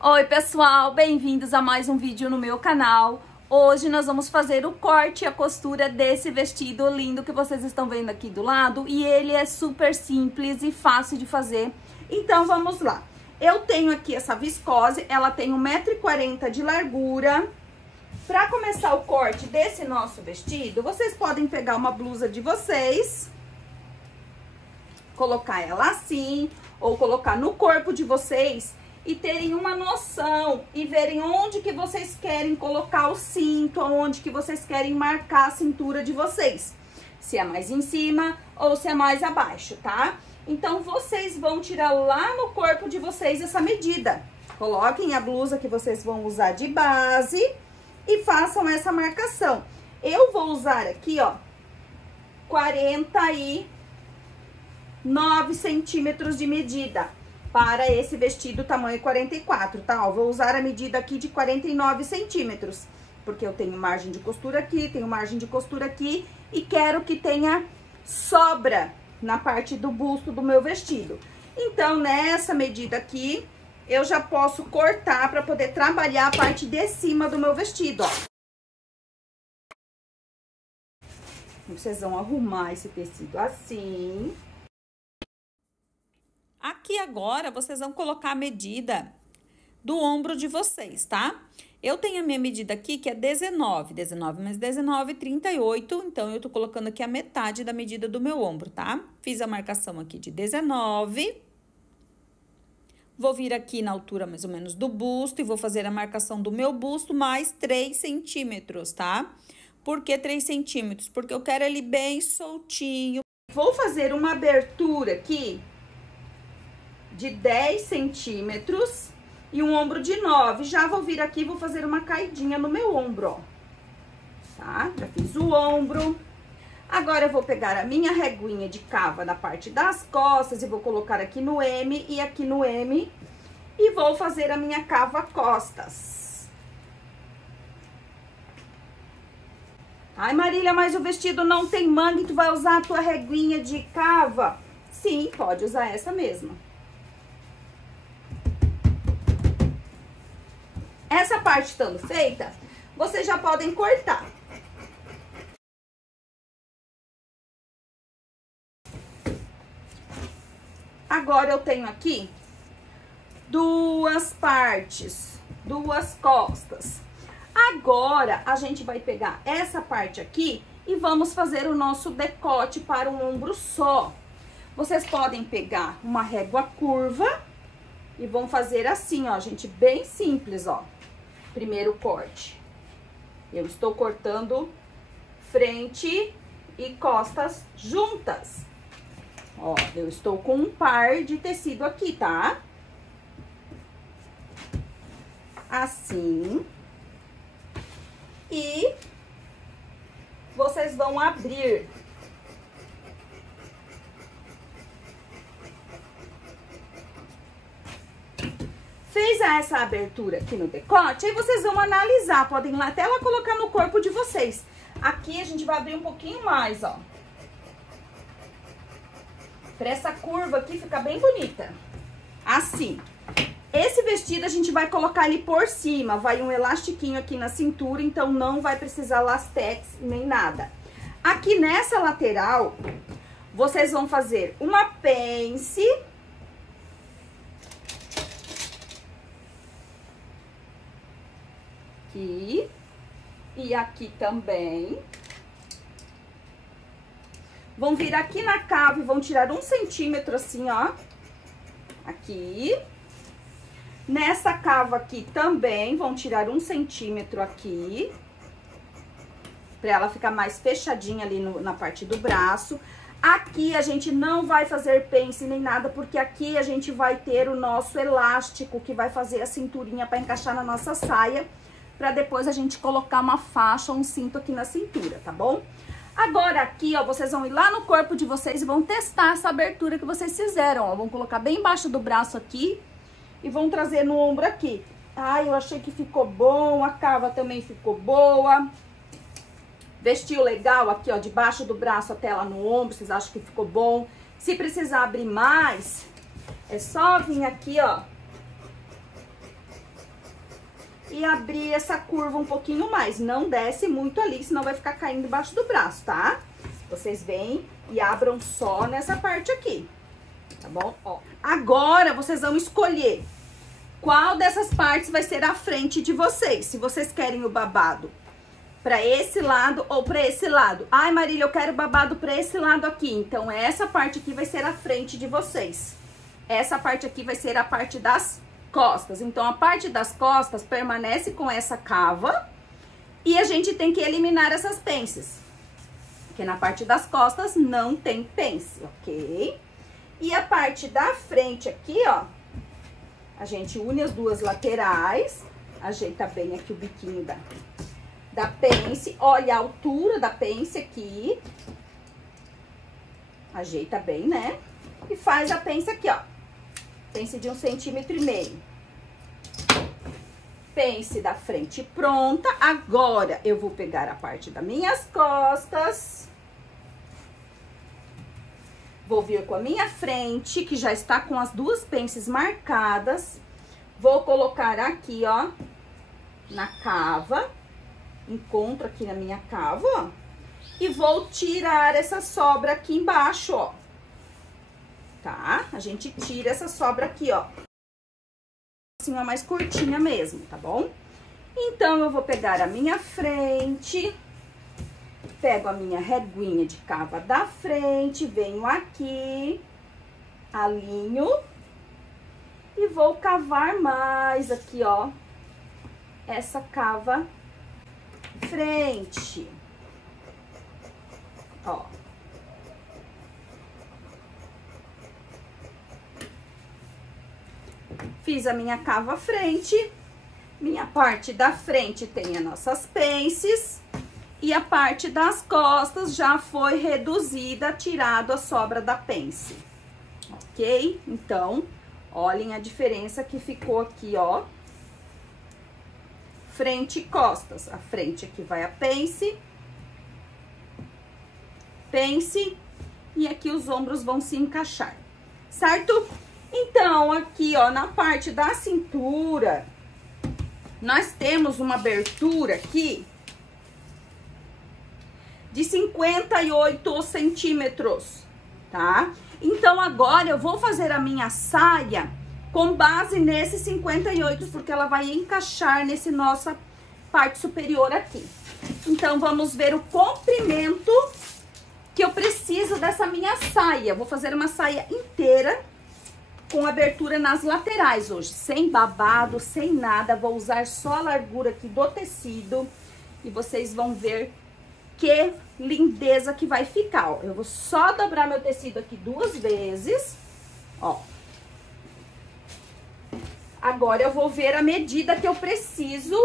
Oi pessoal, bem-vindos a mais um vídeo no meu canal. Hoje nós vamos fazer o corte e a costura desse vestido lindo que vocês estão vendo aqui do lado. E ele é super simples e fácil de fazer. Então vamos lá. Eu tenho aqui essa viscose, ela tem 1,40 m de largura. Para começar o corte desse nosso vestido, vocês podem pegar uma blusa de vocês, colocar ela assim, ou colocar no corpo de vocês e terem uma noção e verem onde que vocês querem colocar o cinto, onde que vocês querem marcar a cintura de vocês. Se é mais em cima ou se é mais abaixo, tá? Então, vocês vão tirar lá no corpo de vocês essa medida. Coloquem a blusa que vocês vão usar de base e façam essa marcação. Eu vou usar aqui, ó, 49 centímetros de medida para esse vestido tamanho 44, tá? Ó, vou usar a medida aqui de 49 centímetros, porque eu tenho margem de costura aqui, tenho margem de costura aqui e quero que tenha sobra na parte do busto do meu vestido. Então, nessa medida aqui, eu já posso cortar para poder trabalhar a parte de cima do meu vestido, ó. Vocês vão arrumar esse tecido assim. Aqui agora, vocês vão colocar a medida do ombro de vocês, tá? Eu tenho a minha medida aqui, que é 19 mais 19, 38. Então, eu tô colocando aqui a metade da medida do meu ombro, tá? Fiz a marcação aqui de 19. Vou vir aqui na altura mais ou menos do busto e vou fazer a marcação do meu busto mais 3 centímetros, tá? Por que 3 centímetros? Porque eu quero ele bem soltinho. Vou fazer uma abertura aqui de 10 centímetros e um ombro de 9. Já vou vir aqui e vou fazer uma caidinha no meu ombro, ó. Tá? Já fiz o ombro. Agora, eu vou pegar a minha reguinha de cava na parte das costas e vou colocar aqui no M e aqui no M. E vou fazer a minha cava costas. Ai, Marília, mas o vestido não tem manga e tu vai usar a tua reguinha de cava? Sim, pode usar essa mesma. Essa parte estando feita, vocês já podem cortar. Agora, eu tenho aqui duas partes, duas costas. Agora, a gente vai pegar essa parte aqui e vamos fazer o nosso decote para um ombro só. Vocês podem pegar uma régua curva e vão fazer assim, ó, gente, bem simples, ó. Primeiro corte. Eu estou cortando frente e costas juntas. Ó, eu estou com um par de tecido aqui, tá? Assim. E vocês vão abrir. Fez essa abertura aqui no decote, aí vocês vão analisar. Podem lá até lá colocar no corpo de vocês. Aqui a gente vai abrir um pouquinho mais, ó. Pra essa curva aqui ficar bem bonita. Assim. Esse vestido a gente vai colocar ali por cima. Vai um elastiquinho aqui na cintura, então não vai precisar lastex nem nada. Aqui nessa lateral, vocês vão fazer uma pence. Aqui. E aqui também. Vão vir aqui na cava e vão tirar 1 centímetro assim, ó. Aqui. Nessa cava aqui também vão tirar 1 centímetro aqui. Pra ela ficar mais fechadinha ali na parte do braço. Aqui a gente não vai fazer pence nem nada, porque aqui a gente vai ter o nosso elástico que vai fazer a cinturinha pra encaixar na nossa saia. Pra depois a gente colocar uma faixa ou um cinto aqui na cintura, tá bom? Agora aqui, ó, vocês vão ir lá no corpo de vocês e vão testar essa abertura que vocês fizeram, ó. Vão colocar bem embaixo do braço aqui e vão trazer no ombro aqui. Ai, eu achei que ficou bom, a cava também ficou boa. Vestiu legal aqui, ó, debaixo do braço até lá no ombro, vocês acham que ficou bom? Se precisar abrir mais, é só vir aqui, ó, e abrir essa curva um pouquinho mais. Não desce muito ali, senão vai ficar caindo embaixo do braço, tá? Vocês vêm e abram só nessa parte aqui, tá bom? Ó, agora vocês vão escolher qual dessas partes vai ser a frente de vocês. Se vocês querem o babado pra esse lado ou pra esse lado. Ai, Marília, eu quero babado pra esse lado aqui. Então, essa parte aqui vai ser a frente de vocês. Essa parte aqui vai ser a parte das costas. Então, a parte das costas permanece com essa cava. E a gente tem que eliminar essas pences. Porque na parte das costas não tem pence, ok? E a parte da frente aqui, ó. A gente une as duas laterais. Ajeita bem aqui o biquinho da pence, olha a altura da pence aqui, ajeita bem, né? E faz a pence aqui, ó, pence de 1,5 cm. Pence da frente pronta. Agora, eu vou pegar a parte das minhas costas, vou vir com a minha frente, que já está com as duas pences marcadas, vou colocar aqui, ó, na cava. Encontro aqui na minha cava, ó. E vou tirar essa sobra aqui embaixo, ó. Tá? A gente tira essa sobra aqui, ó. Assim, ó, mais curtinha mesmo, tá bom? Então, eu vou pegar a minha frente, pego a minha reguinha de cava da frente, venho aqui, alinho e vou cavar mais aqui, ó, essa cava frente, ó. Fiz a minha cava frente, minha parte da frente tem as nossas pences e a parte das costas já foi reduzida, tirado a sobra da pence, ok? Então, olhem a diferença que ficou aqui, ó. Frente e costas. A frente aqui vai a pence. Pence. E aqui os ombros vão se encaixar. Certo? Então, aqui, ó, na parte da cintura, nós temos uma abertura aqui de 58 centímetros, tá? Então, agora eu vou fazer a minha saia com base nesse 58, porque ela vai encaixar nesse nossa parte superior aqui. Então, vamos ver o comprimento que eu preciso dessa minha saia. Vou fazer uma saia inteira com abertura nas laterais hoje, sem babado, sem nada. Vou usar só a largura aqui do tecido e vocês vão ver que lindeza que vai ficar, ó. Eu vou só dobrar meu tecido aqui 2 vezes, ó. Agora, eu vou ver a medida que eu preciso.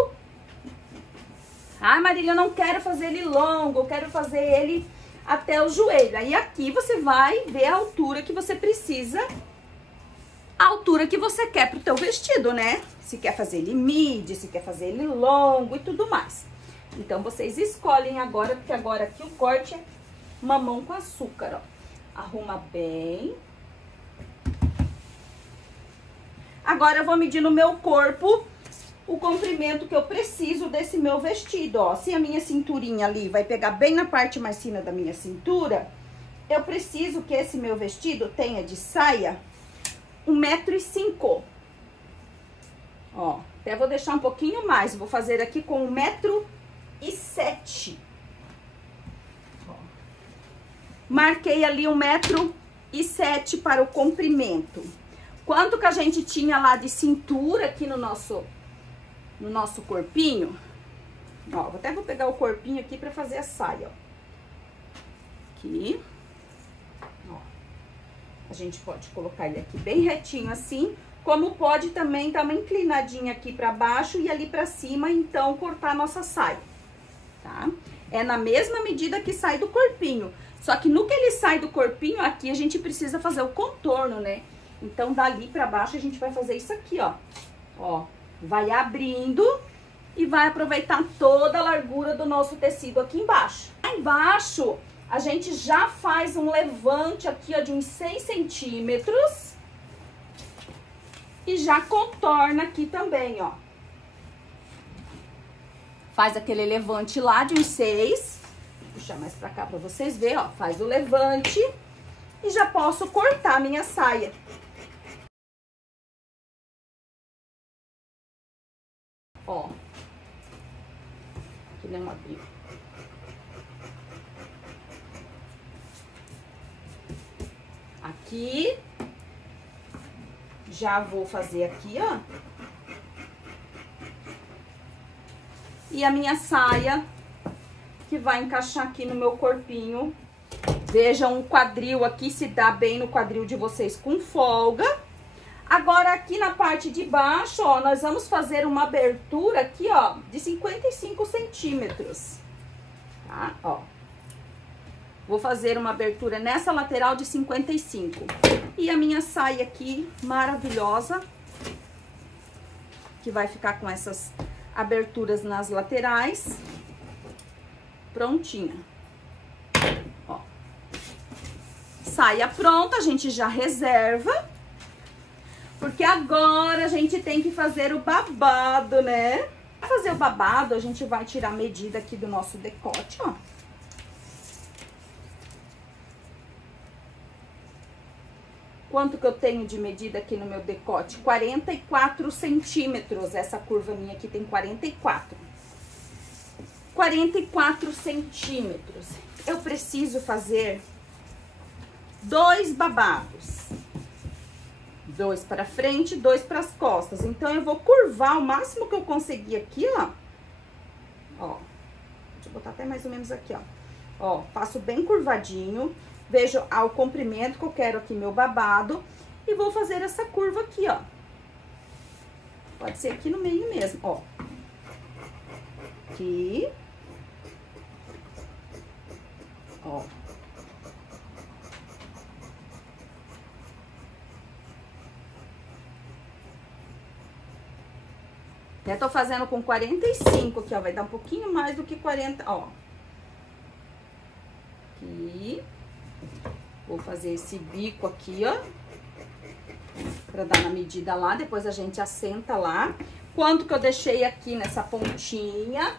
Ah, Marília, eu não quero fazer ele longo, eu quero fazer ele até o joelho. Aí, aqui, você vai ver a altura que você precisa, a altura que você quer pro teu vestido, né? Se quer fazer ele midi, se quer fazer ele longo e tudo mais. Então, vocês escolhem agora, porque agora aqui o corte é mamão com açúcar, ó. Arruma bem. Agora, eu vou medir no meu corpo o comprimento que eu preciso desse meu vestido, ó. Se a minha cinturinha ali vai pegar bem na parte mais fina da minha cintura, eu preciso que esse meu vestido tenha de saia 1,5 m. Ó, até vou deixar um pouquinho mais, vou fazer aqui com 1,7 m. Marquei ali 1,7 m para o comprimento. Quanto que a gente tinha lá de cintura aqui no nosso corpinho? Ó, até vou pegar o corpinho aqui pra fazer a saia, ó. Aqui. Ó. A gente pode colocar ele aqui bem retinho assim, como pode também dar uma inclinadinha aqui pra baixo e ali pra cima, então cortar a nossa saia, tá? É na mesma medida que sai do corpinho, só que no que ele sai do corpinho, aqui a gente precisa fazer o contorno, né? Então, dali pra baixo, a gente vai fazer isso aqui, ó. Ó, vai abrindo e vai aproveitar toda a largura do nosso tecido aqui embaixo. Lá embaixo, a gente já faz um levante aqui, ó, de uns 6 centímetros. E já contorna aqui também, ó. Faz aquele levante lá de uns 6. Vou puxar mais pra cá pra vocês verem, ó. Faz o levante e já posso cortar a minha saia. Ó. Aqui não abriu. Aqui. Já vou fazer aqui, ó. E a minha saia, que vai encaixar aqui no meu corpinho. Vejam o quadril aqui, se dá bem no quadril de vocês com folga. Agora, aqui na parte de baixo, ó, nós vamos fazer uma abertura aqui, ó, de 55 centímetros. Tá? Ó. Vou fazer uma abertura nessa lateral de 55. E a minha saia aqui, maravilhosa, que vai ficar com essas aberturas nas laterais. Prontinha. Ó. Saia pronta, a gente já reserva. Porque agora a gente tem que fazer o babado, né? Pra fazer o babado, a gente vai tirar a medida aqui do nosso decote, ó. Quanto que eu tenho de medida aqui no meu decote? 44 centímetros. Essa curva minha aqui tem 44. 44 centímetros. Eu preciso fazer 2 babados. 2 para frente, 2 para as costas. Então, eu vou curvar o máximo que eu conseguir aqui, ó. Ó. Deixa eu botar até mais ou menos aqui, ó. Ó, passo bem curvadinho. Vejo ao comprimento que eu quero aqui meu babado. E vou fazer essa curva aqui, ó. Pode ser aqui no meio mesmo, ó. Aqui. Ó. Já tô fazendo com 45 aqui, ó. Vai dar um pouquinho mais do que 40, ó. Aqui. Vou fazer esse bico aqui, ó. Pra dar na medida lá. Depois a gente assenta lá. Quanto que eu deixei aqui nessa pontinha?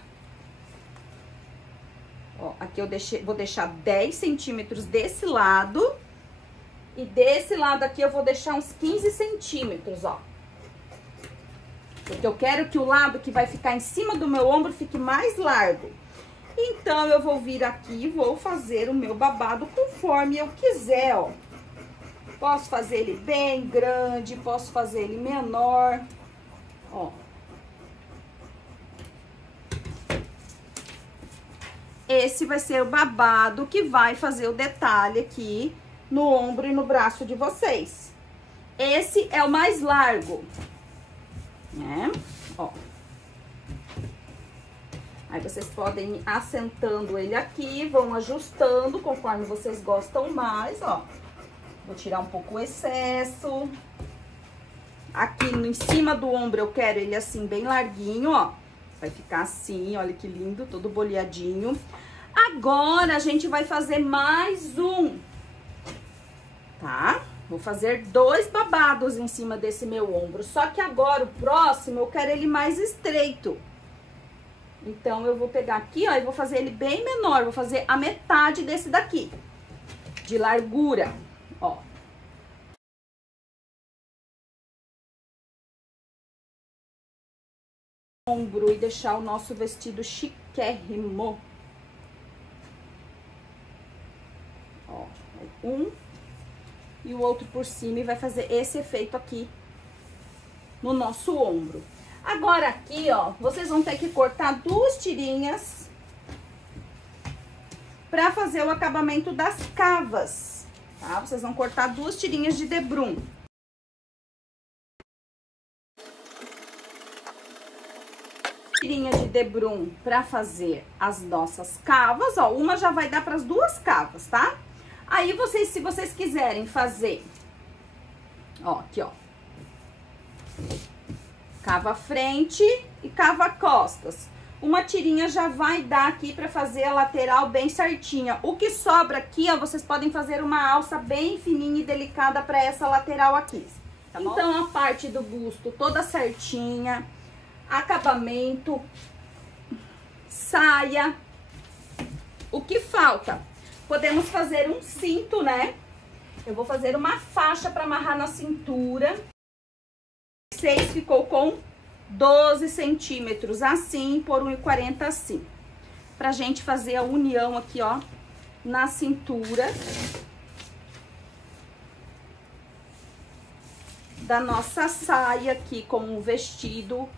Ó, aqui eu vou deixar 10 centímetros desse lado. E desse lado aqui eu vou deixar uns 15 centímetros, ó. Porque eu quero que o lado que vai ficar em cima do meu ombro fique mais largo. Então, eu vou vir aqui e vou fazer o meu babado conforme eu quiser, ó. Posso fazer ele bem grande, posso fazer ele menor, ó. Esse vai ser o babado que vai fazer o detalhe aqui no ombro e no braço de vocês. Esse é o mais largo, né? Ó. Aí, vocês podem ir assentando ele aqui, vão ajustando conforme vocês gostam mais, ó. Vou tirar um pouco o excesso. Aqui em cima do ombro eu quero ele assim, bem larguinho, ó. Vai ficar assim, olha que lindo, todo boleadinho. Agora, a gente vai fazer mais um, tá? Vou fazer 2 babados em cima desse meu ombro. Só que agora, o próximo, eu quero ele mais estreito. Então, eu vou pegar aqui, ó, e vou fazer ele bem menor. Vou fazer a metade desse daqui, de largura, ó. Ombro e deixar o nosso vestido chiquérrimo. Ó, um e o outro por cima e vai fazer esse efeito aqui no nosso ombro. Agora aqui, ó, vocês vão ter que cortar 2 tirinhas pra fazer o acabamento das cavas, tá? Vocês vão cortar 2 tirinhas de debrum. Tirinha de debrum pra fazer as nossas cavas, ó, uma já vai dar pras 2 cavas, tá? Aí, vocês, se vocês quiserem fazer, ó, aqui, ó. Cava frente e cava costas. Uma tirinha já vai dar aqui pra fazer a lateral bem certinha. O que sobra aqui, ó, vocês podem fazer uma alça bem fininha e delicada pra essa lateral aqui. Tá bom? Então, a parte do busto toda certinha, acabamento saia. O que falta? Podemos fazer um cinto, né? Eu vou fazer uma faixa para amarrar na cintura. 6 ficou com 12 centímetros assim, por 1,40 assim. Pra gente fazer a união aqui, ó, na cintura da nossa saia aqui, com um vestido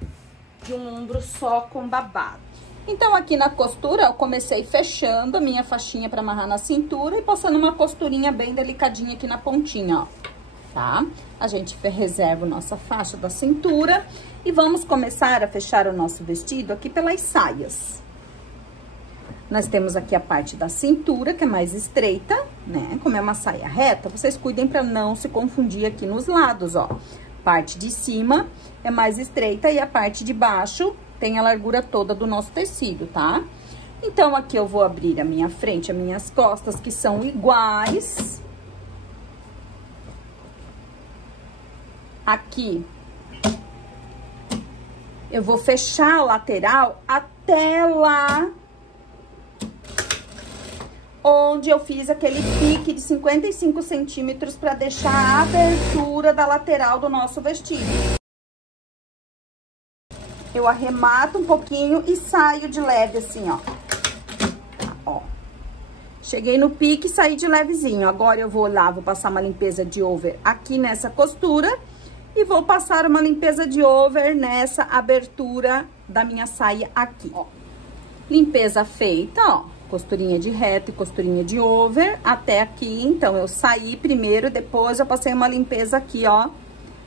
de um ombro só com babado. Então, aqui na costura, eu comecei fechando a minha faixinha para amarrar na cintura e passando uma costurinha bem delicadinha aqui na pontinha, ó, tá? A gente reserva a nossa faixa da cintura e vamos começar a fechar o nosso vestido aqui pelas saias. Nós temos aqui a parte da cintura, que é mais estreita, né? Como é uma saia reta, vocês cuidem para não se confundir aqui nos lados, ó. Parte de cima é mais estreita e a parte de baixo tem a largura toda do nosso tecido, tá? Então, aqui eu vou abrir a minha frente, as minhas costas, que são iguais. Aqui, eu vou fechar a lateral até lá onde eu fiz aquele pique de 55 centímetros para deixar a abertura da lateral do nosso vestido. Eu arremato um pouquinho e saio de leve assim, ó. Ó. Cheguei no pique e saí de levezinho. Agora eu vou lá, vou passar uma limpeza de over aqui nessa costura e vou passar uma limpeza de over nessa abertura da minha saia aqui, ó. Limpeza feita, ó. Costurinha de reto e costurinha de over até aqui. Então, eu saí primeiro, depois eu passei uma limpeza aqui, ó,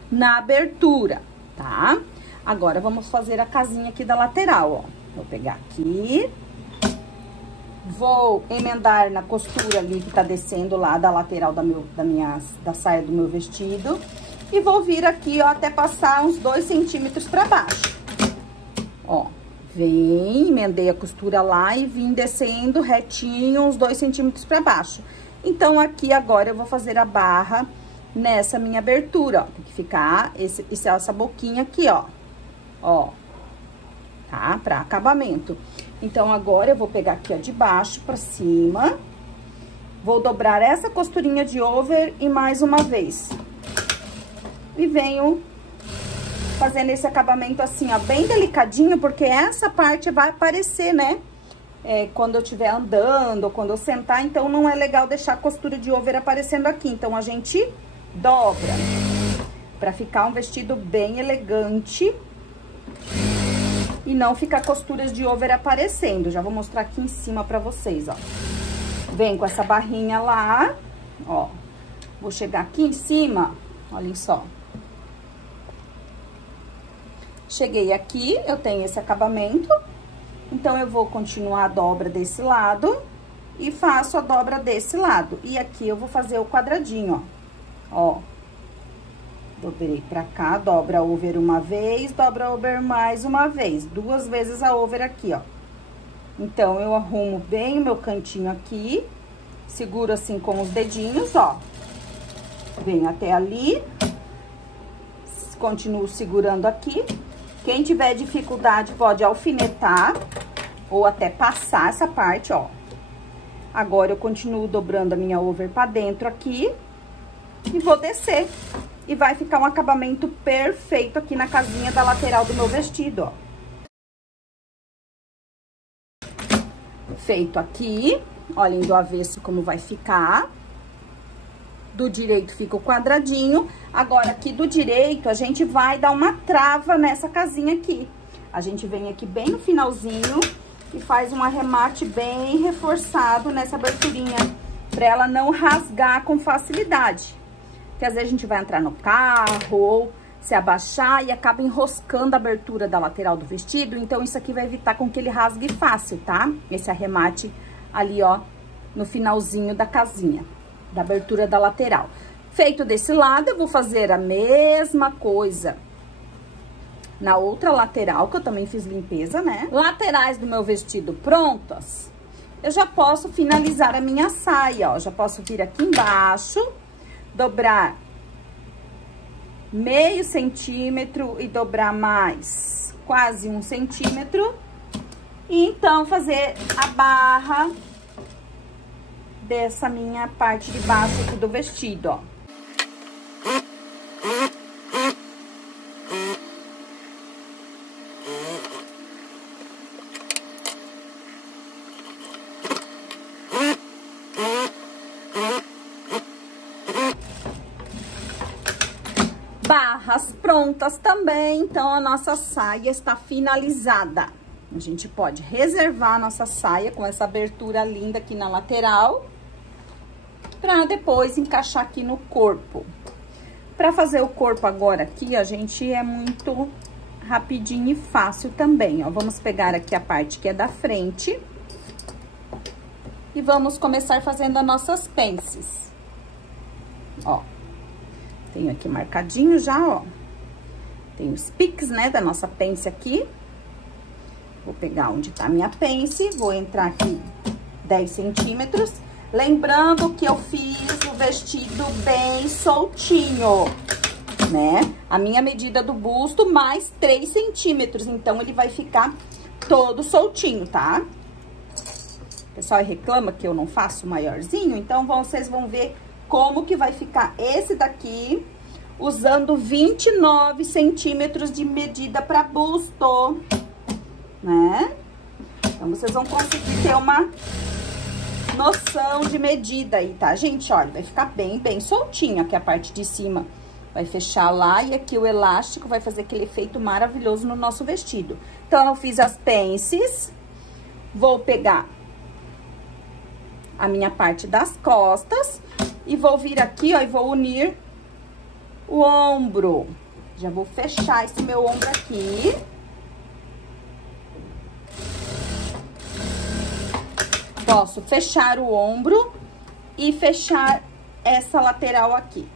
na abertura, tá? Agora, vamos fazer a casinha aqui da lateral, ó. Vou pegar aqui, vou emendar na costura ali que tá descendo lá da lateral da saia do meu vestido. E vou vir aqui, ó, até passar uns 2 centímetros pra baixo, ó. Vem, emendei a costura lá e vim descendo retinho uns 2 centímetros pra baixo. Então, aqui agora eu vou fazer a barra nessa minha abertura, ó. Tem que ficar essa boquinha aqui, ó. Ó, tá? Pra acabamento. Então, agora eu vou pegar aqui, ó, de baixo pra cima. Vou dobrar essa costurinha de over e mais uma vez. E venho fazendo esse acabamento assim, ó, bem delicadinho, porque essa parte vai aparecer, né? Quando eu estiver andando, ou quando eu sentar, então não é legal deixar a costura de over aparecendo aqui. Então, a gente dobra, pra ficar um vestido bem elegante e não ficar costuras de over aparecendo. Já vou mostrar aqui em cima pra vocês, ó. Vem com essa barrinha lá, ó. Vou chegar aqui em cima, olhem só. Cheguei aqui, eu tenho esse acabamento, então eu vou continuar a dobra desse lado e faço a dobra desse lado. E aqui eu vou fazer o quadradinho, ó. Ó. Dobrei pra cá, dobra over uma vez, dobra over mais uma vez. 2 vezes a over aqui, ó. Então, eu arrumo bem o meu cantinho aqui, seguro assim com os dedinhos, ó. Venho até ali, continuo segurando aqui. Quem tiver dificuldade pode alfinetar ou até passar essa parte, ó. Agora, eu continuo dobrando a minha over pra dentro aqui e vou descer. E vai ficar um acabamento perfeito aqui na casinha da lateral do meu vestido, ó. Feito aqui, olhem do avesso como vai ficar. Do direito fica o quadradinho. Agora, aqui do direito, a gente vai dar uma trava nessa casinha aqui. A gente vem aqui bem no finalzinho e faz um arremate bem reforçado nessa aberturinha, pra ela não rasgar com facilidade. Porque às vezes a gente vai entrar no carro ou se abaixar e acaba enroscando a abertura da lateral do vestido. Então, isso aqui vai evitar com que ele rasgue fácil, tá? Esse arremate ali, ó, no finalzinho da casinha, da abertura da lateral. Feito desse lado, eu vou fazer a mesma coisa na outra lateral, que eu também fiz limpeza, né? Laterais do meu vestido prontas, eu já posso finalizar a minha saia, ó. Já posso vir aqui embaixo, dobrar meio centímetro e dobrar mais quase 1 centímetro. E então, fazer a barra dessa minha parte de baixo aqui do vestido, ó. Barras prontas também, então a nossa saia está finalizada. A gente pode reservar a nossa saia com essa abertura linda aqui na lateral, para depois encaixar aqui no corpo. Para fazer o corpo agora aqui, a gente é muito rapidinho e fácil também, ó. Vamos pegar aqui a parte que é da frente e vamos começar fazendo as nossas pences, ó. Tenho aqui marcadinho já, ó. Tem os piques, né, da nossa pence aqui. Vou pegar onde tá a minha pence, vou entrar aqui 10 centímetros. Lembrando que eu fiz o vestido bem soltinho, né? A minha medida do busto mais 3 centímetros, então ele vai ficar todo soltinho, tá? O pessoal reclama que eu não faço maiorzinho, então vocês vão ver como que vai ficar esse daqui, usando 29 centímetros de medida para busto, né? Então, vocês vão conseguir ter uma noção de medida aí, tá, gente? Olha, vai ficar bem soltinho aqui a parte de cima. Vai fechar lá e aqui o elástico vai fazer aquele efeito maravilhoso no nosso vestido. Então, eu fiz as pences, vou pegar a minha parte das costas e vou vir aqui, ó, e vou unir o ombro. Já vou fechar esse meu ombro aqui. Posso fechar o ombro e fechar essa lateral aqui.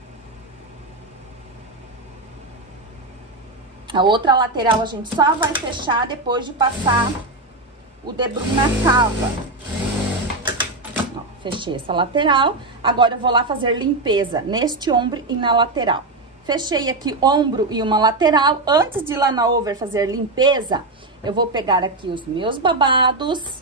A outra lateral a gente só vai fechar depois de passar o debrum na cava. Ó, fechei essa lateral. Agora eu vou lá fazer limpeza neste ombro e na lateral. Fechei aqui ombro e uma lateral. Antes de ir lá na over fazer limpeza, eu vou pegar aqui os meus babados.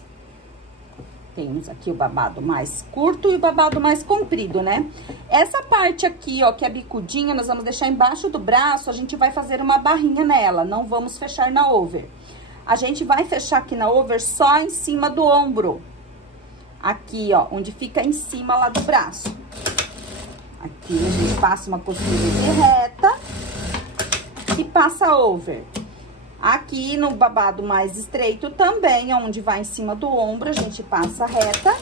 Temos aqui o babado mais curto e o babado mais comprido, né? Essa parte aqui, ó, que é bicudinha, nós vamos deixar embaixo do braço, a gente vai fazer uma barrinha nela, não vamos fechar na over. A gente vai fechar aqui na over só em cima do ombro. Aqui, ó, onde fica em cima lá do braço. Aqui a gente passa uma costura de reta e passa over. Aqui no babado mais estreito também, onde vai em cima do ombro, a gente passa reta.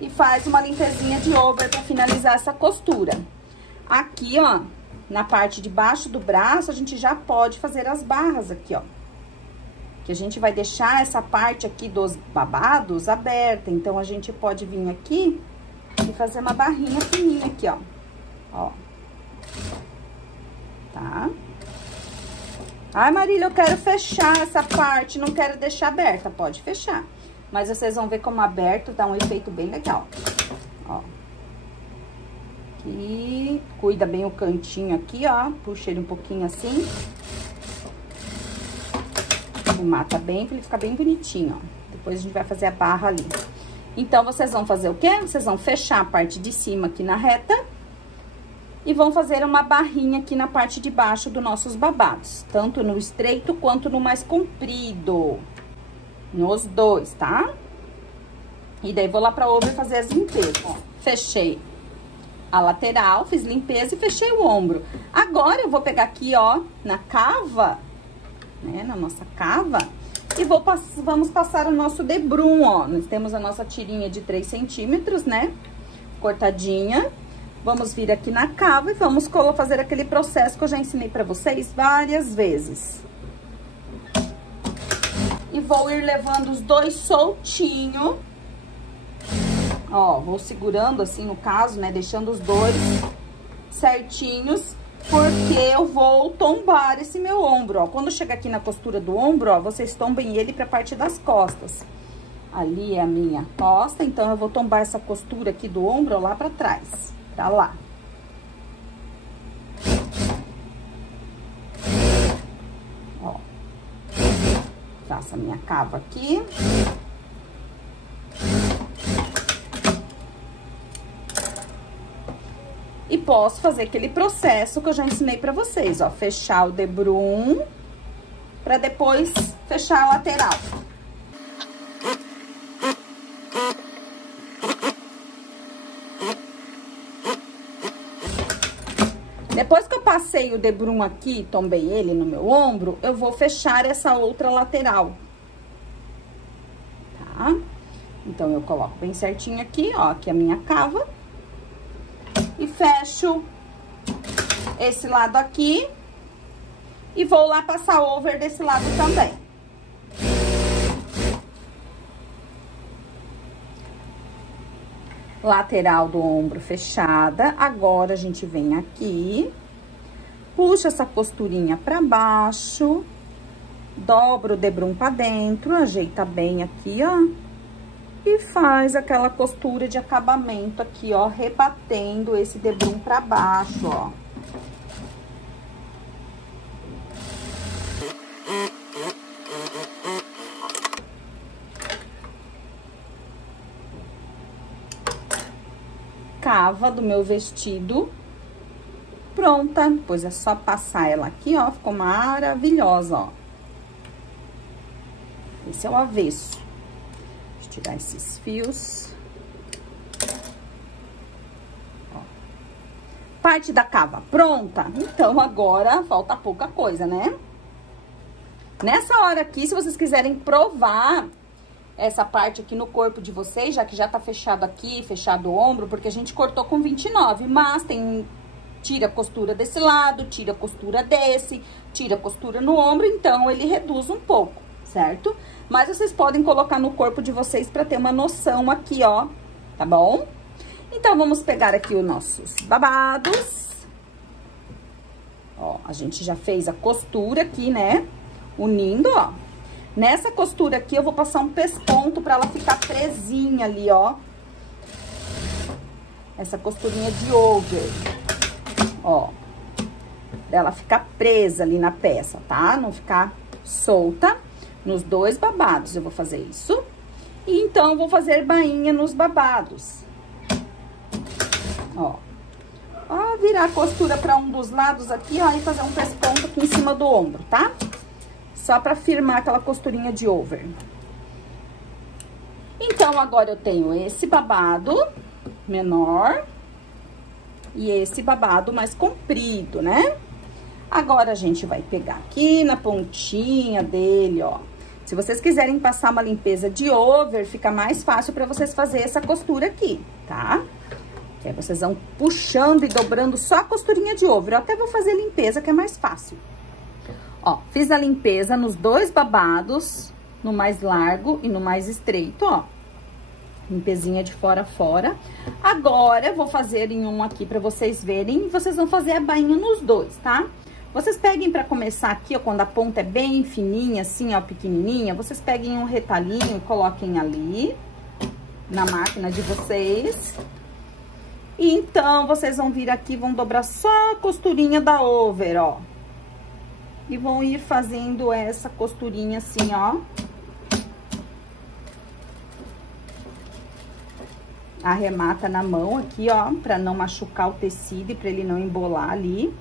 E faz uma limpezinha de over pra finalizar essa costura. Aqui, ó, na parte de baixo do braço, a gente já pode fazer as barras aqui, ó. Que a gente vai deixar essa parte aqui dos babados aberta. Então, a gente pode vir aqui e fazer uma barrinha fininha aqui, ó. Ó. Tá? Ai, Marília, eu quero fechar essa parte, não quero deixar aberta. Pode fechar. Mas vocês vão ver como aberto dá um efeito bem legal. Ó. E cuida bem o cantinho aqui, ó. Puxa ele um pouquinho assim. Arrumata bem, pra ele ficar bem bonitinho, ó. Depois a gente vai fazer a barra ali. Então, vocês vão fazer o quê? Vocês vão fechar a parte de cima aqui na reta. E vão fazer uma barrinha aqui na parte de baixo dos nossos babados. Tanto no estreito quanto no mais comprido. Nos dois, tá? E daí, vou lá pra over fazer as limpezas. Ó, fechei a lateral, fiz limpeza e fechei o ombro. Agora, eu vou pegar aqui, ó, na cava, né? Na nossa cava. E vamos passar o nosso debrum, ó. Nós temos a nossa tirinha de 3 centímetros, né? Cortadinha. Vamos vir aqui na cava e vamos fazer aquele processo que eu já ensinei pra vocês várias vezes. E vou ir levando os dois soltinho. Ó, vou segurando assim no caso, né? Deixando os dois certinhos, porque eu vou tombar esse meu ombro, ó. Quando chegar aqui na costura do ombro, ó, vocês tombem ele pra parte das costas. Ali é a minha costa, então eu vou tombar essa costura aqui do ombro, ó, lá pra trás. Pra lá. Ó. tirar essa minha cava aqui. E posso fazer aquele processo que eu já ensinei pra vocês, ó. Fechar o debrum, pra depois fechar a lateral. Depois que eu passei o debrum aqui, tombei ele no meu ombro, eu vou fechar essa outra lateral. Tá? Então, eu coloco bem certinho aqui, ó, aqui a minha cava. E fecho esse lado aqui. E vou lá passar over desse lado também. Lateral do ombro fechada. Agora, a gente vem aqui, puxa essa costurinha pra baixo, dobra o debrum pra dentro, ajeita bem aqui, ó. E faz aquela costura de acabamento aqui, ó, rebatendo esse debrum pra baixo, ó. Cava do meu vestido pronta, depois é só passar ela aqui, ó, ficou maravilhosa, ó. Esse é o avesso. Deixa eu tirar esses fios. Ó. Parte da cava pronta, então agora falta pouca coisa, né? Nessa hora aqui, se vocês quiserem provar essa parte aqui no corpo de vocês, já que já tá fechado aqui, fechado o ombro, porque a gente cortou com 29, mas tira a costura desse lado, tira a costura desse, tira a costura no ombro, então ele reduz um pouco, certo? Mas vocês podem colocar no corpo de vocês pra ter uma noção aqui, ó, tá bom? Então, vamos pegar aqui os nossos babados. Ó, a gente já fez a costura aqui, né? Unindo, ó. Nessa costura aqui, eu vou passar um pesponto pra ela ficar presinha ali, ó. Essa costurinha de over. Ó. Pra ela ficar presa ali na peça, tá? Não ficar solta. Nos dois babados eu vou fazer isso. E então, eu vou fazer bainha nos babados. Ó. Ó, virar a costura pra um dos lados aqui, ó. E fazer um pesponto aqui em cima do ombro, tá? Só pra firmar aquela costurinha de over. Então, agora eu tenho esse babado menor e esse babado mais comprido, né? Agora, a gente vai pegar aqui na pontinha dele, ó. Se vocês quiserem passar uma limpeza de over, fica mais fácil pra vocês fazerem essa costura aqui, tá? Que aí vocês vão puxando e dobrando só a costurinha de over. Eu até vou fazer limpeza, que é mais fácil. Ó, fiz a limpeza nos dois babados, no mais largo e no mais estreito, ó. Limpezinha de fora a fora. Agora, eu vou fazer em um aqui pra vocês verem. E vocês vão fazer a bainha nos dois, tá? Vocês peguem pra começar aqui, ó, quando a ponta é bem fininha, assim, ó, pequenininha. Vocês peguem um retalhinho e coloquem ali, na máquina de vocês. E então, vocês vão vir aqui, vão dobrar só a costurinha da over, ó. E vão ir fazendo essa costurinha assim, ó. Arremata na mão aqui, ó, pra não machucar o tecido e pra ele não embolar ali.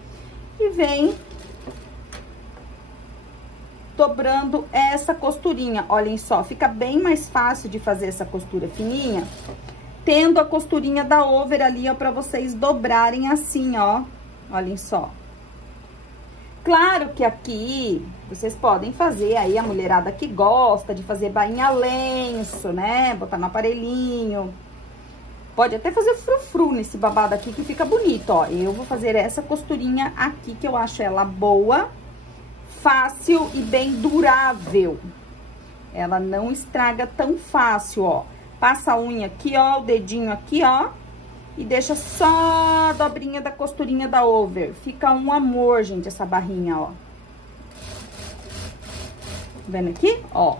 E vem dobrando essa costurinha. Olhem só, fica bem mais fácil de fazer essa costura fininha, tendo a costurinha da over ali, ó, pra vocês dobrarem assim, ó. Olhem só. Claro que aqui, vocês podem fazer aí, a mulherada que gosta de fazer bainha lenço, né? Botar no aparelhinho. Pode até fazer frufru nesse babado aqui, que fica bonito, ó. Eu vou fazer essa costurinha aqui, que eu acho ela boa, fácil e bem durável. Ela não estraga tão fácil, ó. Passa a unha aqui, ó, o dedinho aqui, ó. E deixa só a dobrinha da costurinha da over. Fica um amor, gente, essa barrinha, ó. Tá vendo aqui? Ó.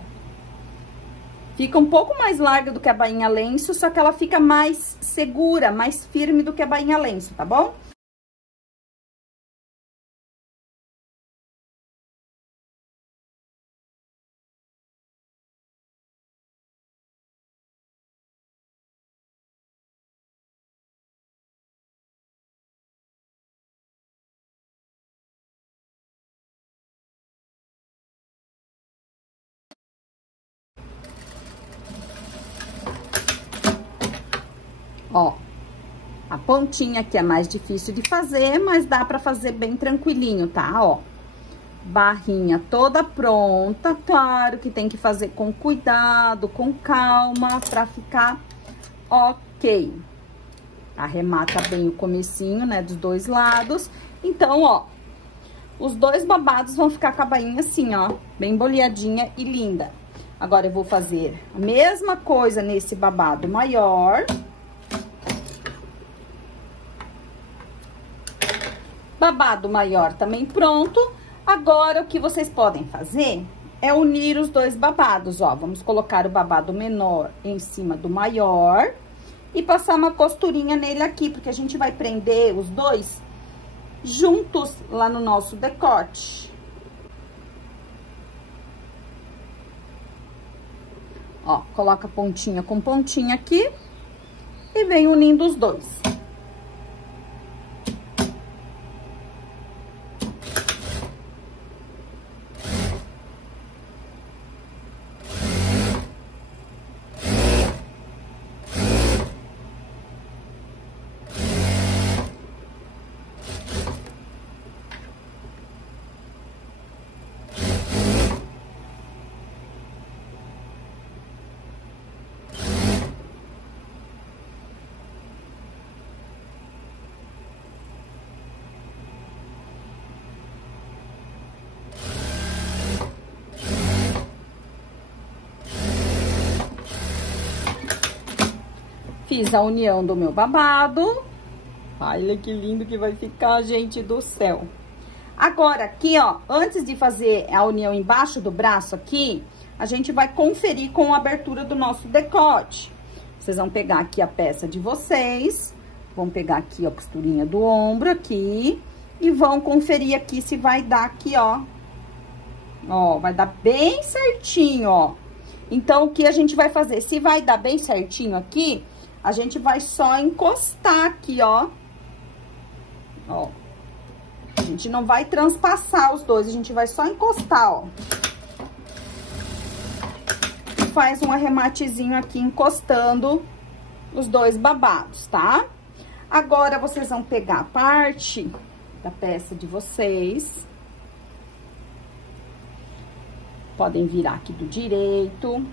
Fica um pouco mais larga do que a bainha lenço, só que ela fica mais segura, mais firme do que a bainha lenço, tá bom? Ó, a pontinha aqui é mais difícil de fazer, mas dá pra fazer bem tranquilinho, tá? Ó, barrinha toda pronta. Claro que tem que fazer com cuidado, com calma, pra ficar ok. Arremata bem o comecinho, né, dos dois lados. Então, ó, os dois babados vão ficar com a bainha assim, ó, bem boleadinha e linda. Agora, eu vou fazer a mesma coisa nesse babado maior. Babado maior também pronto. Agora, o que vocês podem fazer é unir os dois babados, ó. Vamos colocar o babado menor em cima do maior e passar uma costurinha nele aqui, porque a gente vai prender os dois juntos lá no nosso decote. Ó, coloca pontinha com pontinha aqui e vem unindo os dois. Fiz a união do meu babado. Olha que lindo que vai ficar, gente do céu. Agora, aqui, ó, antes de fazer a união embaixo do braço aqui, a gente vai conferir com a abertura do nosso decote. Vocês vão pegar aqui a peça de vocês, vão pegar aqui a costurinha do ombro aqui e vão conferir aqui se vai dar aqui, ó. Ó, vai dar bem certinho, ó. Então, o que a gente vai fazer? Se vai dar bem certinho aqui, a gente vai só encostar aqui, ó. Ó. A gente não vai transpassar os dois, a gente vai só encostar, ó. E faz um arrematezinho aqui encostando os dois babados, tá? Agora, vocês vão pegar a parte da peça de vocês. Podem virar aqui do direito.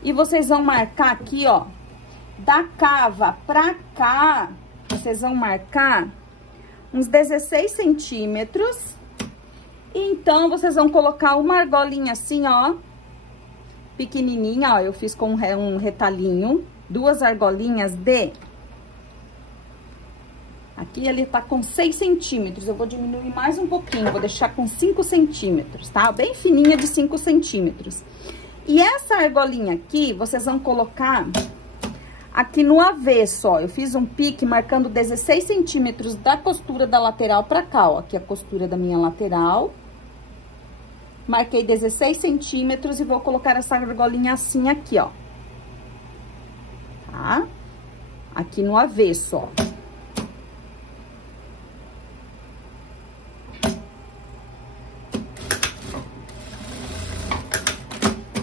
E vocês vão marcar aqui, ó, da cava pra cá, vocês vão marcar uns 16 centímetros. E então, vocês vão colocar uma argolinha assim, ó, pequenininha, ó, eu fiz com um retalhinho, duas argolinhas de... Aqui ele tá com 6 centímetros, eu vou diminuir mais um pouquinho, vou deixar com 5 centímetros, tá? Bem fininha de 5 centímetros. E essa argolinha aqui, vocês vão colocar aqui no avesso, ó. Eu fiz um pique marcando 16 centímetros da costura da lateral pra cá, ó. Aqui a costura da minha lateral. Marquei 16 centímetros e vou colocar essa argolinha assim aqui, ó. Tá? Aqui no avesso, ó.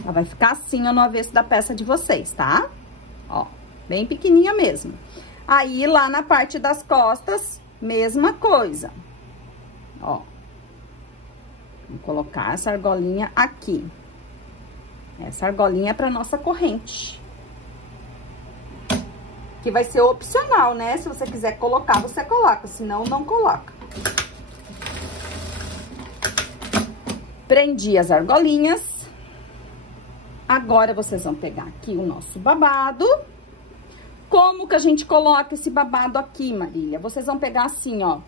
Ela vai ficar assim, ó, no avesso da peça de vocês, tá? Ó, bem pequenininha mesmo. Aí, lá na parte das costas, mesma coisa. Ó. Vou colocar essa argolinha aqui. Essa argolinha é pra nossa corrente. Que vai ser opcional, né? Se você quiser colocar, você coloca. Senão, não coloca. Prendi as argolinhas. Agora, vocês vão pegar aqui o nosso babado. Como que a gente coloca esse babado aqui, Marília? Vocês vão pegar assim, ó,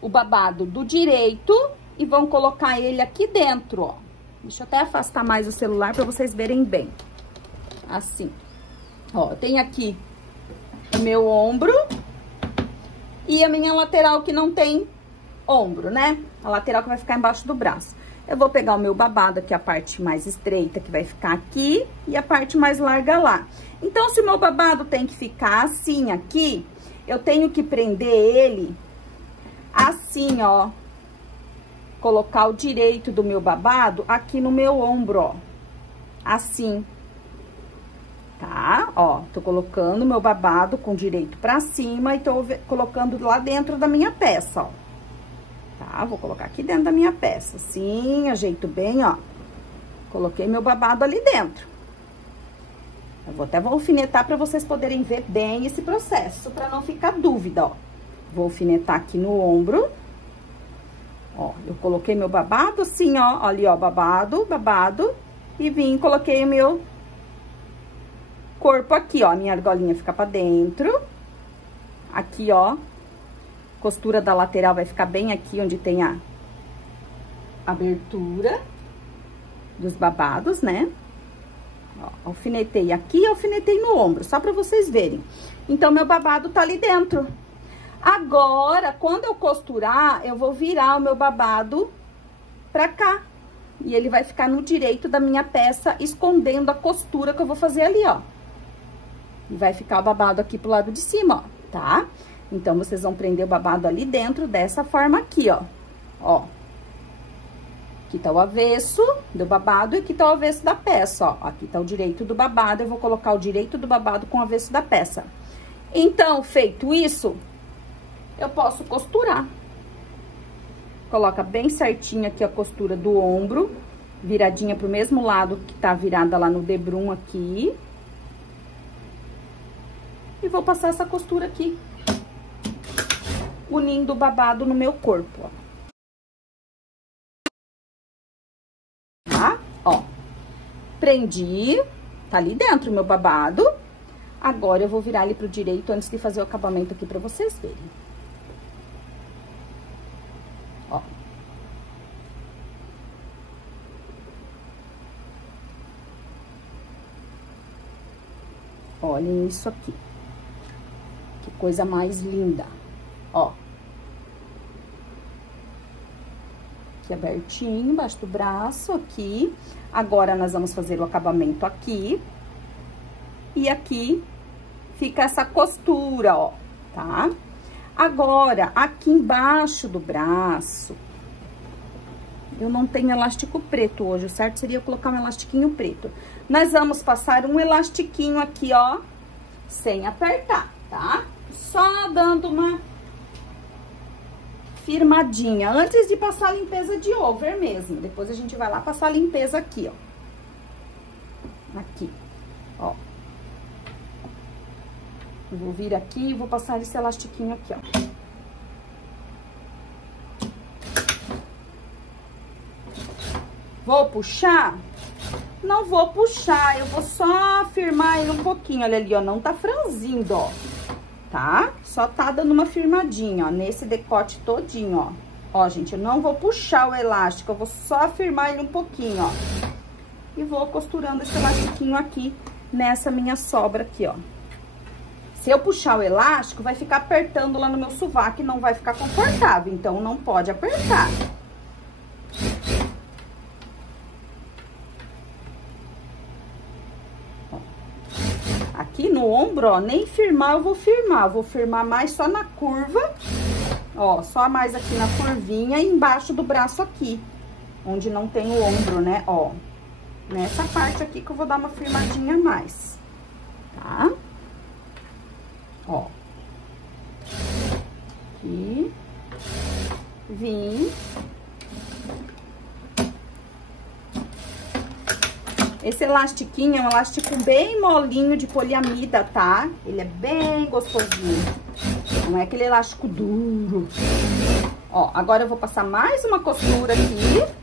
o babado do direito e vão colocar ele aqui dentro, ó. Deixa eu até afastar mais o celular pra vocês verem bem. Assim. Ó, tem aqui o meu ombro e a minha lateral que não tem ombro, né? A lateral que vai ficar embaixo do braço. Eu vou pegar o meu babado aqui, a parte mais estreita que vai ficar aqui e a parte mais larga lá. Então, se o meu babado tem que ficar assim aqui, eu tenho que prender ele assim, ó. Colocar o direito do meu babado aqui no meu ombro, ó. assim. Tá? Ó, tô colocando meu babado com direito pra cima e tô colocando lá dentro da minha peça, ó. Tá? Vou colocar aqui dentro da minha peça, assim, ajeito bem, ó. Coloquei meu babado ali dentro. Eu vou até alfinetar pra vocês poderem ver bem esse processo, pra não ficar dúvida, ó. Vou alfinetar aqui no ombro. Ó, eu coloquei meu babado assim, ó, ali, ó, babado, e vim e coloquei o meu corpo aqui, ó, a minha argolinha fica pra dentro. Aqui, ó, costura da lateral vai ficar bem aqui onde tem a abertura dos babados, né? Ó, alfinetei aqui e alfinetei no ombro, só pra vocês verem. Então, meu babado tá ali dentro. Agora, quando eu costurar, eu vou virar o meu babado pra cá. E ele vai ficar no direito da minha peça, escondendo a costura que eu vou fazer ali, ó. E vai ficar o babado aqui pro lado de cima, ó, tá? Então, vocês vão prender o babado ali dentro dessa forma aqui, ó. Ó. Aqui tá o avesso do babado e aqui tá o avesso da peça, ó. Aqui tá o direito do babado, eu vou colocar o direito do babado com o avesso da peça. Então, feito isso, eu posso costurar. Coloca bem certinho aqui a costura do ombro, viradinha pro mesmo lado que tá virada lá no debrum aqui. E vou passar essa costura aqui, unindo o babado no meu corpo, ó. Tá? Ó, prendi, tá ali dentro o meu babado. Agora, eu vou virar ele pro direito antes de fazer o acabamento aqui pra vocês verem. Ó. Olhem isso aqui. Que coisa mais linda. Ó. Aqui abertinho, embaixo do braço, aqui. Agora, nós vamos fazer o acabamento aqui. E aqui fica essa costura, ó, tá? Agora, aqui embaixo do braço, eu não tenho elástico preto hoje, o certo seria eu colocar um elastiquinho preto. Nós vamos passar um elastiquinho aqui, ó, sem apertar, tá? Só dando uma firmadinha, antes de passar a limpeza de over mesmo. Depois a gente vai lá passar a limpeza aqui, ó. Aqui, ó. Eu vou vir aqui e vou passar esse elastiquinho aqui, ó. Vou puxar? Não vou puxar, eu vou só firmar ele um pouquinho. Olha ali, ó, não tá franzindo, ó. Tá? Só tá dando uma firmadinha, ó, nesse decote todinho, ó. Ó, gente, eu não vou puxar o elástico, eu vou só firmar ele um pouquinho, ó. E vou costurando esse elastiquinho aqui nessa minha sobra aqui, ó. Se eu puxar o elástico, vai ficar apertando lá no meu sovaco e não vai ficar confortável. Então, não pode apertar. Ó. Aqui no ombro, ó, nem firmar eu vou firmar. Eu vou firmar mais só na curva. Ó, só mais aqui na curvinha e embaixo do braço aqui. Onde não tem o ombro, né? Ó. Nessa parte aqui que eu vou dar uma firmadinha a mais. Tá? Ó, aqui, vim. Esse elastiquinho é um elástico bem molinho de poliamida, tá? Ele é bem gostosinho, não é aquele elástico duro. Ó, agora eu vou passar mais uma costura aqui.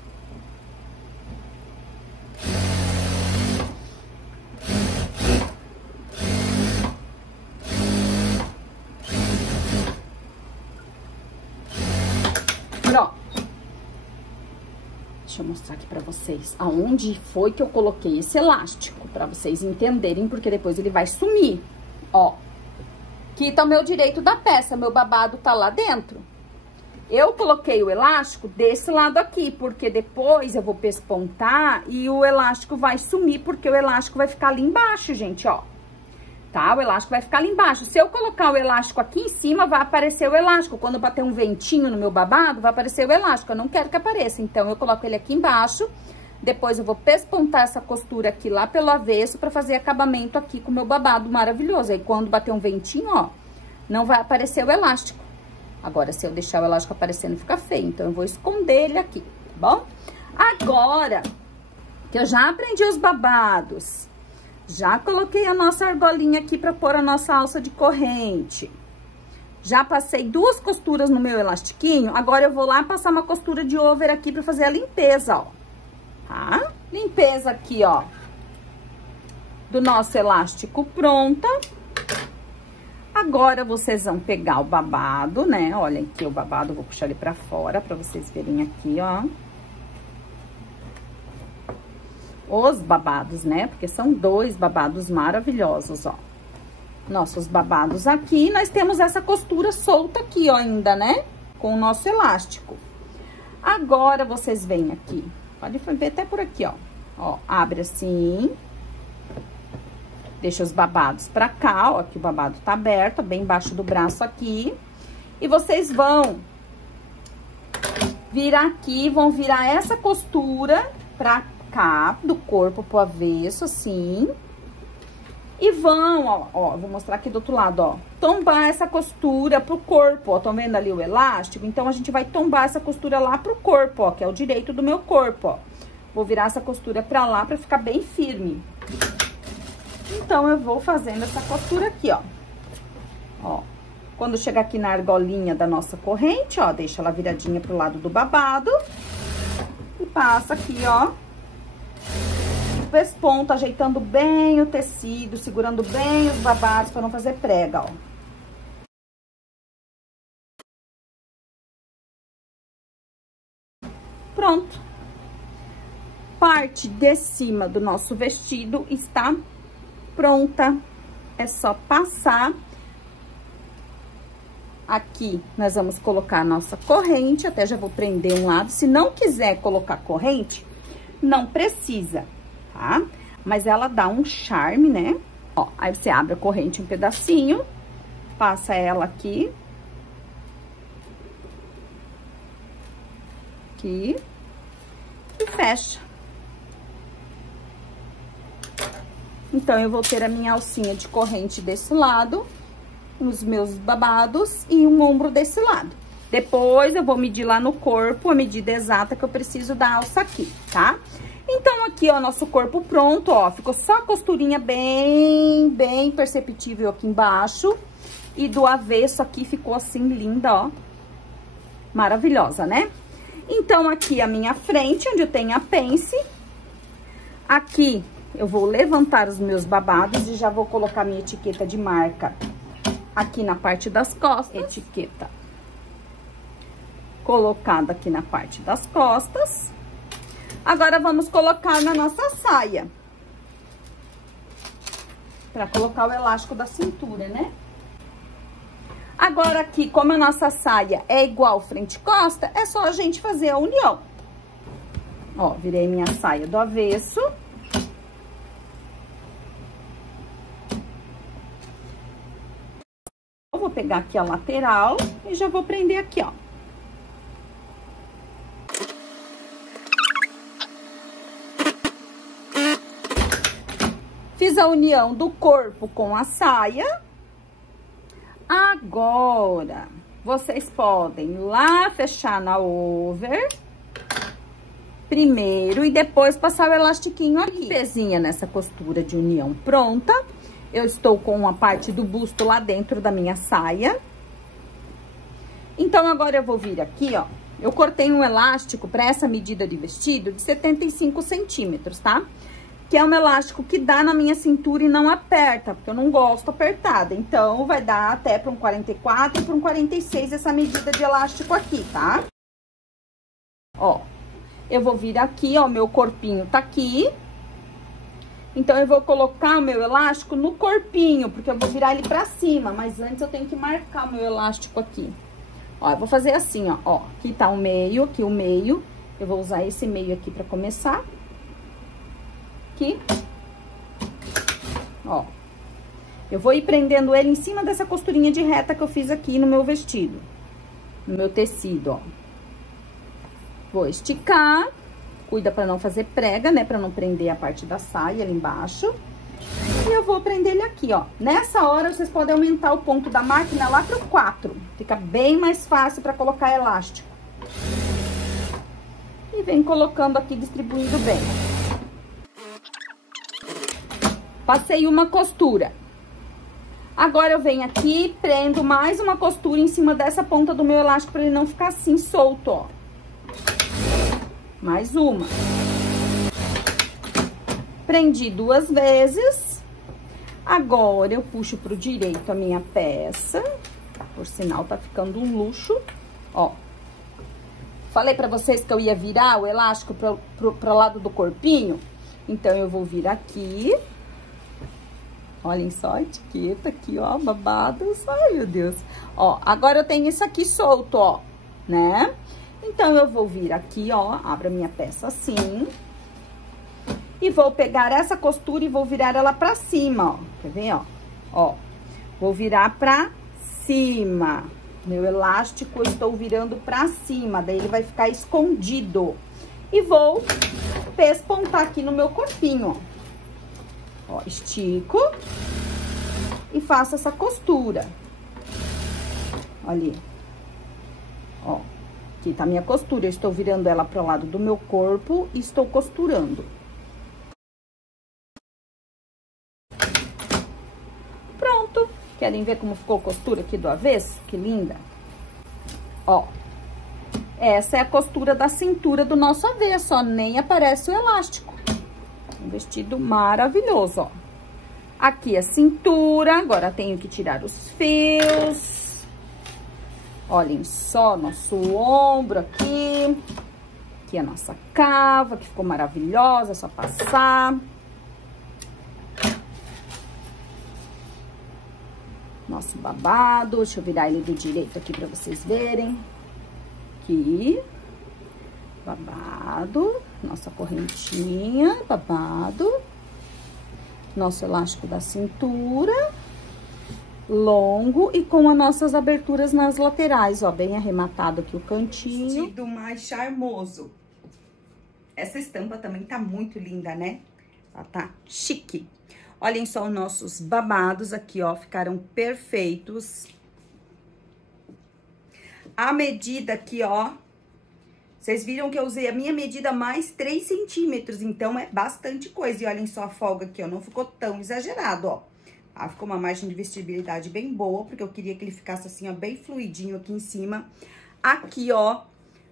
Deixa eu mostrar aqui pra vocês aonde foi que eu coloquei esse elástico, pra vocês entenderem, porque depois ele vai sumir. Ó, aqui tá o meu direito da peça, meu babado tá lá dentro. Eu coloquei o elástico desse lado aqui, porque depois eu vou pespontar e o elástico vai sumir, porque o elástico vai ficar ali embaixo, gente, ó. Tá? O elástico vai ficar ali embaixo. Se eu colocar o elástico aqui em cima, vai aparecer o elástico. Quando bater um ventinho no meu babado, vai aparecer o elástico. Eu não quero que apareça. Então, eu coloco ele aqui embaixo Depois eu vou pespontar essa costura aqui lá pelo avesso pra fazer acabamento aqui com o meu babado maravilhoso. Aí quando bater um ventinho, ó, não vai aparecer o elástico. Agora, se eu deixar o elástico aparecendo, fica feio. Então, eu vou esconder ele aqui, tá bom? Agora, que eu já aprendi os babados, já coloquei a nossa argolinha aqui pra pôr a nossa alça de corrente. Já passei 2 costuras no meu elastiquinho, agora eu vou lá passar uma costura de over aqui pra fazer a limpeza, ó. Tá? Limpeza aqui, ó, do nosso elástico pronta. Agora, vocês vão pegar o babado, né? Olha aqui o babado, vou puxar ele pra fora pra vocês verem aqui, ó. Os babados, né? Porque são 2 babados maravilhosos, ó. Nossos babados aqui, nós temos essa costura solta aqui, ó, ainda, né? Com o nosso elástico. Agora, vocês vêm aqui, pode ver até por aqui, ó. Ó, abre assim. Deixa os babados pra cá, ó, que o babado tá aberto, bem embaixo do braço aqui. E vocês vão virar aqui, vão virar essa costura pra cá, do corpo pro avesso, assim. E vão, ó, vou mostrar aqui do outro lado, ó, tombar essa costura pro corpo, ó. Tão vendo ali o elástico? Então, a gente vai tombar essa costura lá pro corpo, ó, que é o direito do meu corpo, ó. Vou virar essa costura pra lá pra ficar bem firme. Então, eu vou fazendo essa costura aqui, ó. Ó, quando chegar aqui na argolinha da nossa corrente, ó, deixa ela viradinha pro lado do babado. E passa aqui, ó. Pesponta, ajeitando bem o tecido, segurando bem os babados pra não fazer prega, ó. Pronto. Parte de cima do nosso vestido está pronta. É só passar. Aqui, nós vamos colocar a nossa corrente. Até já vou prender um lado. Se não quiser colocar corrente, não precisa, tá? Mas ela dá um charme, né? Ó, aí você abre a corrente um pedacinho, passa ela aqui. Aqui. E fecha. Então, eu vou ter a minha alcinha de corrente desse lado, os meus babados e um ombro desse lado. Depois, eu vou medir lá no corpo a medida exata que eu preciso da alça aqui, tá? Então, aqui, ó, nosso corpo pronto, ó, ficou só a costurinha bem perceptível aqui embaixo. E do avesso aqui ficou assim, linda, ó, maravilhosa, né? Então, aqui a minha frente, onde eu tenho a pence, aqui eu vou levantar os meus babados e já vou colocar minha etiqueta de marca aqui na parte das costas. Etiqueta colocada aqui na parte das costas. Agora, vamos colocar na nossa saia. Pra colocar o elástico da cintura, né? Agora, aqui, como a nossa saia é igual frente e costa, é só a gente fazer a união. Ó, virei minha saia do avesso. Eu vou pegar aqui a lateral e já vou prender aqui, ó. Fiz a união do corpo com a saia. Agora, vocês podem ir lá fechar na over primeiro e depois passar o elastiquinho aqui. Pezinha nessa costura de união pronta. Eu estou com a parte do busto lá dentro da minha saia. Então, agora eu vou vir aqui, ó. Eu cortei um elástico para essa medida de vestido de 75 centímetros, tá? Que é um elástico que dá na minha cintura e não aperta, porque eu não gosto apertada. Então, vai dar até para um 44 e para um 46 essa medida de elástico aqui, tá? Ó, eu vou vir aqui, ó, meu corpinho tá aqui. Então, eu vou colocar o meu elástico no corpinho, porque eu vou virar ele pra cima. Mas antes, eu tenho que marcar o meu elástico aqui. Ó, eu vou fazer assim, ó. Ó, aqui tá o meio, aqui o meio. Eu vou usar esse meio aqui pra começar. Aqui. Ó. Eu vou ir prendendo ele em cima dessa costurinha de reta que eu fiz aqui no meu vestido. No meu tecido, ó. Vou esticar. cuida pra não fazer prega, né? Pra não prender a parte da saia ali embaixo. E eu vou prender ele aqui, ó. Nessa hora, vocês podem aumentar o ponto da máquina lá pro 4. Fica bem mais fácil pra colocar elástico. E vem colocando aqui, distribuindo bem. Passei uma costura. Agora, eu venho aqui, prendo mais uma costura em cima dessa ponta do meu elástico pra ele não ficar assim, solto, ó. Mais uma. Prendi 2 vezes. Agora, eu puxo pro direito a minha peça. Por sinal, tá ficando um luxo. Ó. Falei pra vocês que eu ia virar o elástico pro lado do corpinho. Então, eu vou vir aqui. Olhem só a etiqueta aqui, ó, babados. Ai, meu Deus. Ó, agora eu tenho isso aqui solto, ó, né? Então, eu vou vir aqui, ó, abro a minha peça assim. E vou pegar essa costura e vou virar ela pra cima, ó. Quer ver, ó? Ó, vou virar pra cima. Meu elástico eu estou virando pra cima, daí ele vai ficar escondido. E vou pespontar aqui no meu corpinho, ó. Ó, estico e faço essa costura. Olha ali. Ó, aqui tá a minha costura. Eu estou virando ela pro lado do meu corpo e estou costurando. Pronto. Querem ver como ficou a costura aqui do avesso? Que linda. Ó, essa é a costura da cintura do nosso avesso, ó. Nem aparece o elástico. Um vestido maravilhoso, ó. Aqui a cintura, agora tenho que tirar os fios. Olhem só nosso ombro aqui. Aqui a nossa cava, que ficou maravilhosa, é só passar. Nosso babado, deixa eu virar ele do direito aqui pra vocês verem. Aqui. Babado, nossa correntinha, babado, nosso elástico da cintura, longo e com as nossas aberturas nas laterais, ó, bem arrematado aqui o cantinho. Vestido mais charmoso. Essa estampa também tá muito linda, né? Ela tá chique. Olhem só os nossos babados aqui, ó, ficaram perfeitos. A medida aqui, ó, vocês viram que eu usei a minha medida mais 3 centímetros, então é bastante coisa. E olhem só a folga aqui, ó, não ficou tão exagerado, ó. Ah, ficou uma margem de vestibilidade bem boa, porque eu queria que ele ficasse assim, ó, bem fluidinho aqui em cima. Aqui, ó,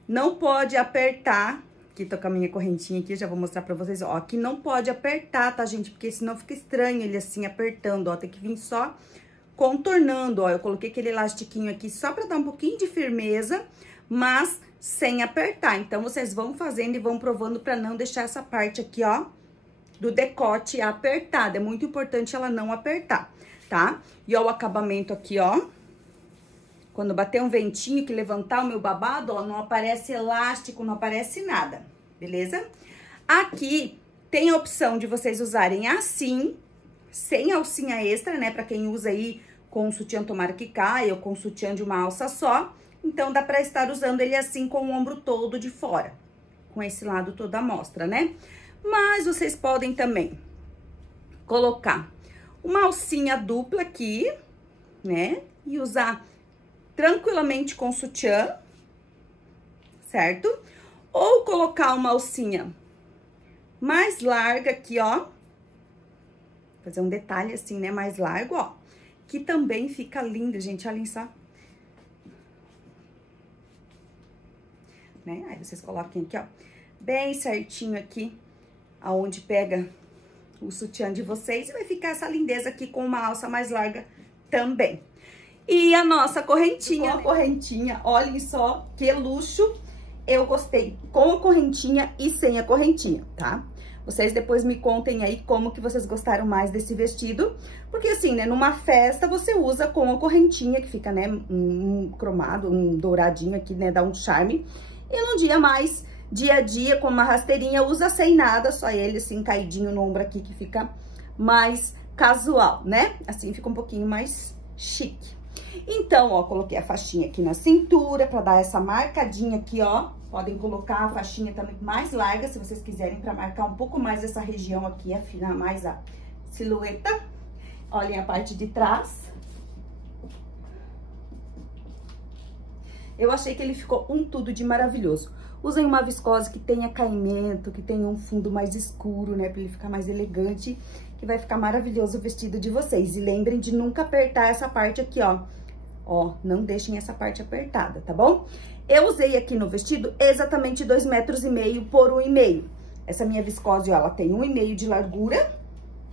não pode apertar. Aqui tô com a minha correntinha aqui, já vou mostrar pra vocês, ó. Aqui não pode apertar, tá, gente? Porque senão fica estranho ele assim, apertando, ó. Tem que vir só contornando, ó. Eu coloquei aquele elastiquinho aqui só pra dar um pouquinho de firmeza, mas sem apertar. Então, vocês vão fazendo e vão provando pra não deixar essa parte aqui, ó, do decote apertada. É muito importante ela não apertar, tá? E ó, o acabamento aqui, ó. Quando bater um ventinho que levantar o meu babado, ó, não aparece elástico, não aparece nada, beleza? Aqui tem a opção de vocês usarem assim, sem alcinha extra, né? Pra quem usa aí com sutiã tomara que caia ou com sutiã de uma alça só. Então, dá pra estar usando ele assim com o ombro todo de fora, com esse lado todo à mostra, né? Mas vocês podem também colocar uma alcinha dupla aqui, né? E usar tranquilamente com sutiã, certo? Ou colocar uma alcinha mais larga aqui, ó. Fazer um detalhe assim, né? Mais largo, ó. Que também fica lindo, gente. Olhem só. Né? Aí, vocês coloquem aqui, ó. Bem certinho aqui, aonde pega o sutiã de vocês. E vai ficar essa lindeza aqui com uma alça mais larga também. E a nossa correntinha. Com a correntinha, olhem só que luxo. Eu gostei com a correntinha e sem a correntinha, tá? Vocês depois me contem aí como que vocês gostaram mais desse vestido. Porque assim, né, numa festa você usa com a correntinha, que fica, né, um cromado, um douradinho aqui, né, dá um charme. E num dia mais, dia a dia, com uma rasteirinha, usa sem nada, só ele assim, caidinho no ombro aqui, que fica mais casual, né? Assim fica um pouquinho mais chique. Então, ó, coloquei a faixinha aqui na cintura pra dar essa marcadinha aqui, ó. Podem colocar a faixinha também mais larga, se vocês quiserem, pra marcar um pouco mais essa região aqui, afinar mais a silhueta. Olhem a parte de trás. Eu achei que ele ficou um tudo de maravilhoso. Usem uma viscose que tenha caimento, que tenha um fundo mais escuro, né? Pra ele ficar mais elegante, que vai ficar maravilhoso o vestido de vocês. E lembrem de nunca apertar essa parte aqui, ó. Ó, não deixem essa parte apertada, tá bom? Eu usei aqui no vestido exatamente 2,5 metros por 1,5. Essa minha viscose, ó, ela tem 1,5 de largura,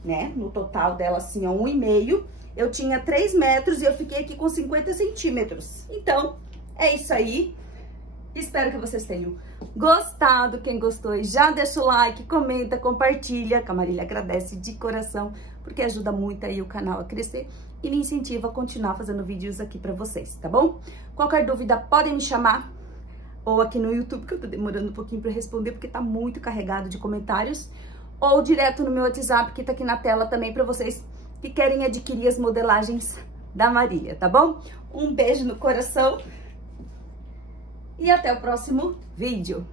né? No total dela, assim, ó, 1,5. Eu tinha 3 metros e eu fiquei aqui com 50 centímetros. Então, é isso aí. Espero que vocês tenham gostado. Quem gostou, já deixa o like, comenta, compartilha. Que a Marília agradece de coração, porque ajuda muito aí o canal a crescer e me incentiva a continuar fazendo vídeos aqui pra vocês, tá bom? Qualquer dúvida, podem me chamar, ou aqui no YouTube, que eu tô demorando um pouquinho pra responder, porque tá muito carregado de comentários, ou direto no meu WhatsApp, que tá aqui na tela também pra vocês que querem adquirir as modelagens da Marília, tá bom? Um beijo no coração e até o próximo vídeo.